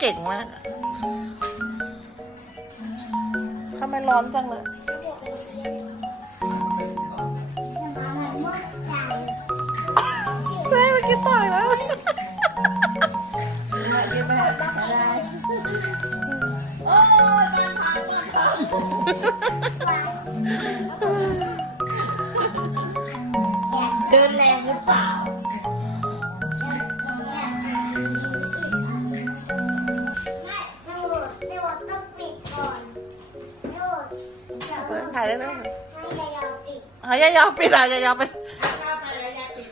เก่งมากทำไมร้อนจังเลยแม่เมื่อกี้ต่อยแล้ว โอ้ตามทางตามทางเดินแรงหรือเปล่า ถ่ายได้ไหมหายายอมปิดอะยายอมไปถ้าเข้าไปแล้วยายปิด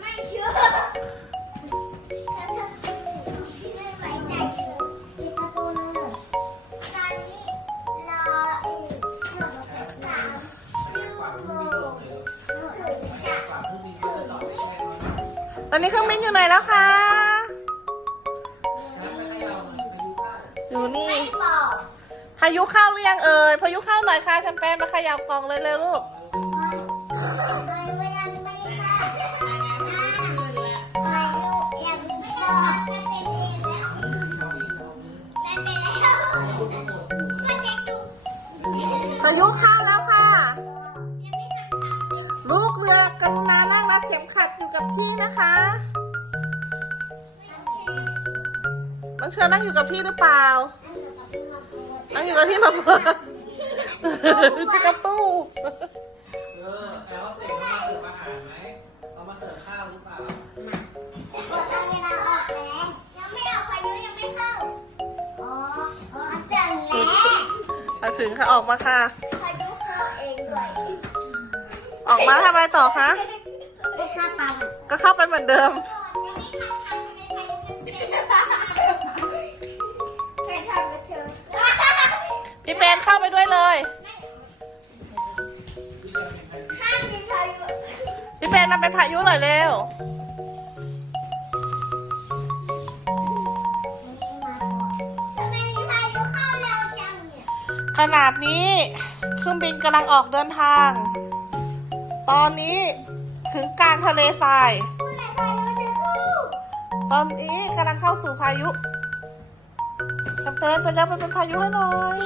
ไม่เชื่อไม่ไว้ใจปิดประตูเลยตอนนี้รออีกหนึ่งสามชั่วโมงถึงจะตอนนี้เครื่องบินอยู่ไหนแล้วคะอยู่นี่ไม่บอกพายุเข้าหรือยังเอ่ยพายุเข้าหน่อยค่ะแชมเปญมาเขยับกล่องเลยเร็วลูกเลยไม่ยังไม่ได้อายุยังไม่บอกไม่เป็นแล้วไม่เป็นแล้วไม่เด็กพายุเข้าแล้วค่ะ ลูกเรือกรุณานั่งรัดเข็มขัดอยู่กับที่นะคะน้องเชอนั่งอยู่กับพี่หรือเปล่า นั่งอยู่กับที่มาเพื่อนจะกระตู้เออแต่ว่าเด็กเขามาเสิร์ฟอาหารไหมเขามาเสิร์ฟข้าวหรือเปล่ากดตอนเวลาออกแล้วยังไม่ออกพายุยังไม่เข้าอ๋ออ๋อจังแล้วมาถึงค่ะออกมาค่ะพายุเข้าเองด้วยออกมาทำอะไรต่อคะไม่เข้าตามก็เข้าไปเหมือนเดิมยังไม่ พายุพี่เปนมาเป็นพายุหน่อยเร็วทำไมมีพายุเข้าเร็วจังเนี่ยขนาดนี้เครื่องบินกำลังออกเดินทาง ตอนนี้ถึงกลางทะเลทรายเมื่อไหร่พายุจะเข้าตอนนี้กำลังเข้าสู่พายุจำเป็นไปแล้วไปเป็นพายุให้หน่อย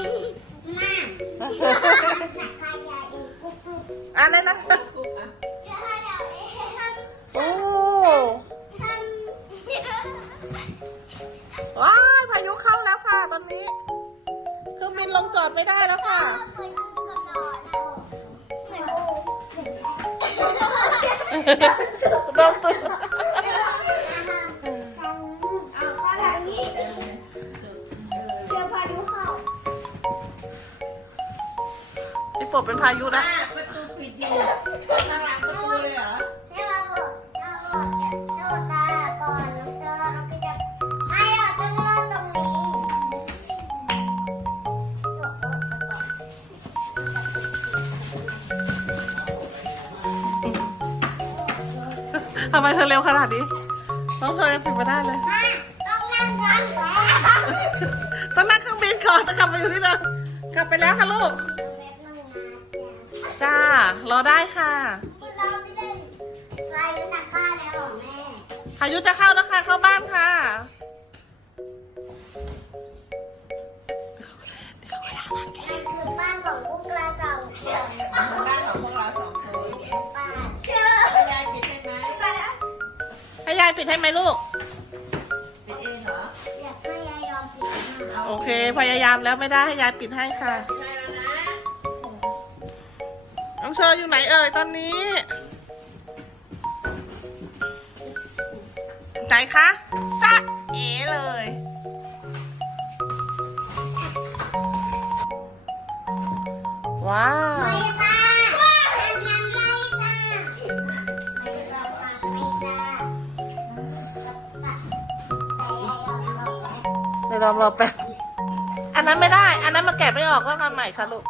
อ่านได้นะทุกนะเดี๋ยวให้เราเองทำโอ้ทำว้ายพายุเข้าแล้วค่ะตอนนี้เครื่องบินลงจอดไม่ได้แล้วค่ะเหมือนงูกับหนอนนะเหมือนงูโดนตัวเอาข้อทางนี้เดี๋ยวพายุเข้าพี่ปบเป็นพายุแล้ว อ่าประตูปิดอยู่ข้างหลังประตูเลยเหรอให้เราหลดเราหลดจะหลดตาก่อนแล้วเจอเราก็จะไม่เราต้องรอดตรงนี้หลดหลดไปก่อนทำไมเธอเร็วขนาดนี้น้องเธอยังปิดไม่ได้เลยมาต้องนั่งร้านแล้ต้องนั่งเครื่องบินก่อนจะกลับมาอยู่ที่เดิมกลับไปแล้วค่ะลูก จ้ารอได้ค่ะ เราไม่ได้พายุจะฆ่าแล้วเหรอแม่ พายุจะเข้าแล้วค่ะ เข้าบ้านค่ะมันคือบ้านของพวกเราสองคนบ้านของพวกเราสองคนบ้านเชื่อแล้วยายปิดให้ไหมให้ยายปิดให้ไหมลูก ปิดเองเหรอ อยากให้ยายยอมปิดให้โอเค พยายามแล้วไม่ได้ให้ยายปิดให้ค่ะปิดให้แล้วนะ น้องเชออยู่ไหนเอ่ยตอนนี้ ไหนคะจ้าเอ๋เลย ว้าวไม่มาทำงานไล่ตาไม่ต้องมาไม่ได้แต่ยายยอมรอแป๊บเดี๋ยวรอรอแป๊บอันนั้นไม่ได้ อันนั้นมาแกะไม่ออกก็ทำใหม่ค่ะลูก